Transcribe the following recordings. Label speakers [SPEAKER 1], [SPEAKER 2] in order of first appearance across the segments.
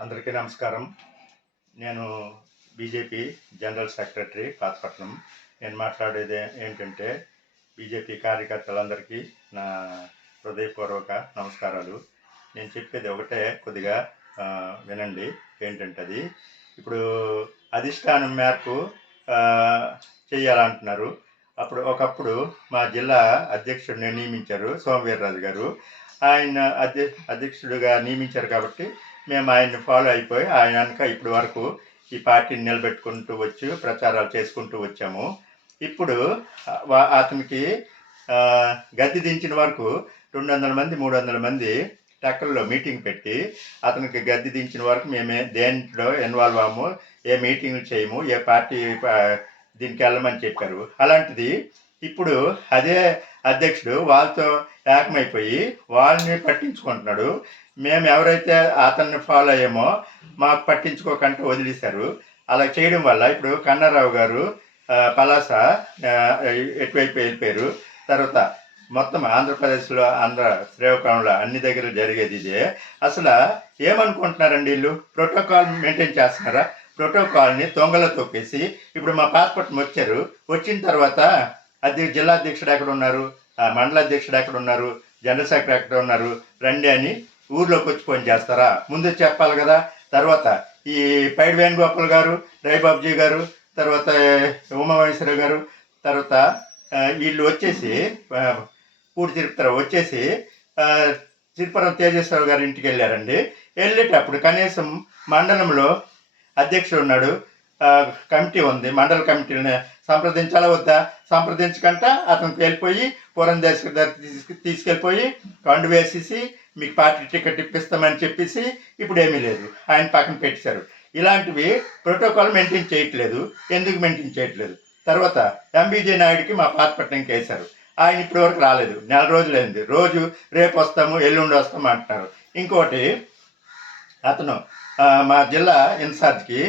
[SPEAKER 1] అందరికీ నమస్కారం. నేను బీజేపీ జనరల్ సెక్రటరీ పాతపట్నం నేను మాట్లాడేది ఏంటంటే బీజేపీ కార్యకర్తలందరికీ నా హృదయపూర్వక నమస్కారాలు. నేను చెప్పేది ఒకటే కొద్దిగా వినండి. ఏంటంటే అది ఇప్పుడు అధిష్టానం మేరకు చేయాలంటున్నారు. అప్పుడు ఒకప్పుడు మా జిల్లా అధ్యక్షుడిని నియమించారు సోమవీర్రాజు గారు. ఆయన అధ్య అధ్యక్షుడిగా నియమించారు కాబట్టి మేము ఆయన్ని ఫాలో అయిపోయి ఆయన వెనక ఇప్పటి వరకు ఈ పార్టీని నిలబెట్టుకుంటూ వచ్చి ప్రచారాలు చేసుకుంటూ వచ్చాము. ఇప్పుడు వా- అతనికి గద్దె దించిన వరకు రెండు వందల మంది మూడు వందల మంది టక్కల్లో మీటింగ్ పెట్టి అతనికి గద్దె దించిన వరకు మేమే దేంట్లో ఇన్వాల్వ్ అవ్వము ఏ మీటింగ్లు చేయము ఏ పార్టీ దీనికి వెళ్ళమని చెప్పారు. అలాంటిది ఇప్పుడు అదే అధ్యక్షుడు వాళ్ళతో ఏకమైపోయి వాళ్ళని పట్టించుకుంటున్నాడు. మేము ఎవరైతే అతన్ని ఫాలో అయ్యామో మాకు పట్టించుకోకుండా వదిలేశారు. అలా చేయడం వల్ల ఇప్పుడు కన్నారావు గారు పలాస ఎటువైపు వెళ్ళిపోయారు. తర్వాత మొత్తం ఆంధ్రప్రదేశ్లో ఆంధ్ర శ్రీకాకుళంలో అన్ని దగ్గర జరిగేది ఇదే. అసలు ఏమనుకుంటున్నారండి వీళ్ళు? ప్రోటోకాల్ మెయింటైన్ చేస్తున్నారా? ప్రోటోకాల్ని తొంగలో తొక్కేసి ఇప్పుడు మా పాస్పోర్ట్ వచ్చారు. వచ్చిన తర్వాత అధ్య జిల్లా అధ్యక్షుడు ఎక్కడ ఉన్నారు? ఆ మండల అధ్యక్షుడు ఎక్కడ ఉన్నారు? జనరల్ సెక్రటరీ ఎక్కడ ఉన్నారు? రండి అని ఊర్లోకి వచ్చి ఫోన్ చేస్తారా? ముందు చెప్పాలి కదా. తర్వాత ఈ పైడి వేణుగోపాల్ గారు రైబాబుజీ గారు తర్వాత ఉమామహేశ్వర గారు తర్వాత వీళ్ళు వచ్చేసి పూర్తి పూడి వచ్చేసి తిరుపురం తిరుపరం గారి ఇంటికి వెళ్ళారండి. వెళ్ళేటప్పుడు కనీసం మండలంలో అధ్యక్షుడు ఉన్నాడు. కమిటీ ఉంది మండల కమిటీని సంప్రదించాలా వద్దా? సంప్రదించకుండా అతనికి వెళ్ళిపోయి పురంధేశ్వర దగ్గర తీసుకు తీసుకెళ్ళిపోయి కండు వేసేసి మీకు పార్టీ టికెట్ ఇప్పిస్తామని చెప్పేసి ఇప్పుడు ఏమీ లేదు. ఆయన పక్కన పెట్టేశారు. ఇలాంటివి ప్రోటోకాల్ మెయింటైన్ చేయట్లేదు. ఎందుకు మెయింటైన్ చేయట్లేదు? తర్వాత ఎంబీజే నాయుడికి మా పాతపట్నంకి వేశారు ఆయన ఇప్పటివరకు రాలేదు. నెల రోజులైంది. రోజు రేపు వస్తాము ఎల్లుండి వస్తాము అంటున్నారు. ఇంకోటి అతను మా జిల్లా ఇన్ఛార్జ్కి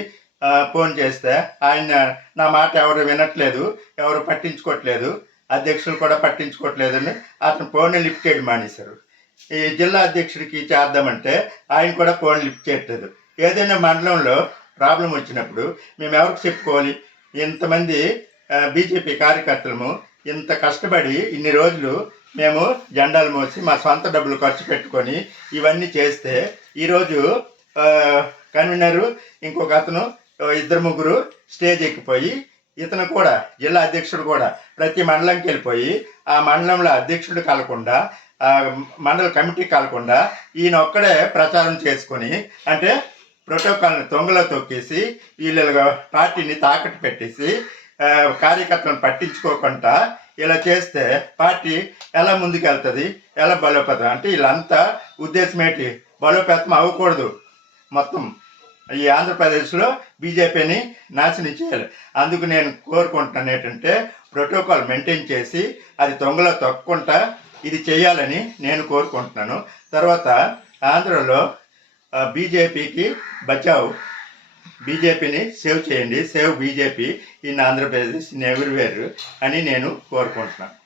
[SPEAKER 1] ఫోన్ చేస్తే ఆయన నా మాట ఎవరు వినట్లేదు ఎవరు పట్టించుకోవట్లేదు అధ్యక్షులు కూడా పట్టించుకోవట్లేదని అతను ఫోన్ లిఫ్ట్ చేయడం మానేశారు. ఈ జిల్లా అధ్యక్షుడికి చేద్దామంటే ఆయన కూడా ఫోన్ లిఫ్ట్ చేయట్లేదు. ఏదైనా మండలంలో ప్రాబ్లం వచ్చినప్పుడు మేము ఎవరికి చెప్పుకోవాలి? ఇంతమంది బీజేపీ కార్యకర్తలము ఇంత కష్టపడి ఇన్ని రోజులు మేము జెండాలు మోసి మా సొంత డబ్బులు ఖర్చు పెట్టుకొని ఇవన్నీ చేస్తే ఈరోజు కన్వీనరు ఇంకొక అతను ఇద్దరు ముగ్గురు స్టేజ్ ఎక్కిపోయి ఇతను కూడా జిల్లా అధ్యక్షుడు కూడా ప్రతి మండలంకి వెళ్ళిపోయి ఆ మండలంలో అధ్యక్షుడు కలకుండా ఆ మండల కమిటీ కలకుండా ఈయన ఒక్కడే ప్రచారం చేసుకొని అంటే ప్రోటోకాల్ని తొంగలో తొక్కేసి వీళ్ళ పార్టీని తాకట్టు పెట్టేసి కార్యకర్తలను పట్టించుకోకుండా ఇలా చేస్తే పార్టీ ఎలా ముందుకెళ్తుంది ఎలా బలోపేతం అంటే వీళ్ళంతా ఉద్దేశం ఏంటి? బలోపేతం అవ్వకూడదు. మొత్తం ఈ ఆంధ్రప్రదేశ్లో బీజేపీని నాశనం చేయాలి. అందుకు నేను కోరుకుంటున్నాను ఏంటంటే ప్రోటోకాల్ మెయింటైన్ చేసి అది తొంగలో తొక్కకుండా ఇది చేయాలని నేను కోరుకుంటున్నాను. తర్వాత ఆంధ్రలో బీజేపీకి బచావ్. బీజేపీని సేవ్ చేయండి. Save BJP. In Andhra Pradesh in everywhere అని నేను కోరుకుంటున్నాను.